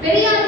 Pedían